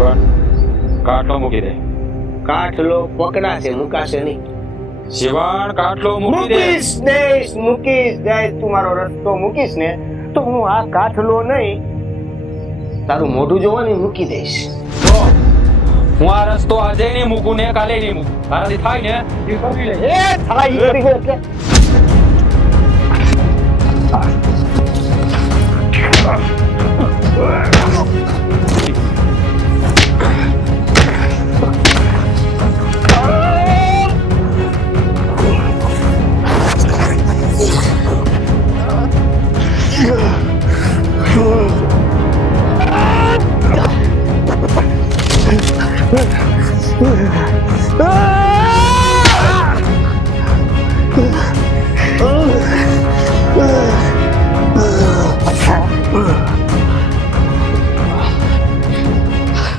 શિવન કાટલો મૂકી દે. કાઠલો પકડાશે મુકાશે નહીં. શિવન કાટલો મૂકી દે. મૂકીશ દઈશ મૂકીશ જાય તું મારો રસ્તો મૂકીશ ને તો હું આ કાટલો નહીં તારું મોઢું જોવા ને મૂકી દઈશ. હું આ રસ્તો આજે નહીં મૂકું ને કાલે નહીં મૂકું. તારાથી થાય ને? એ કરી લે. એ થાય કરી ગયો એટલે Ah! 那那是啊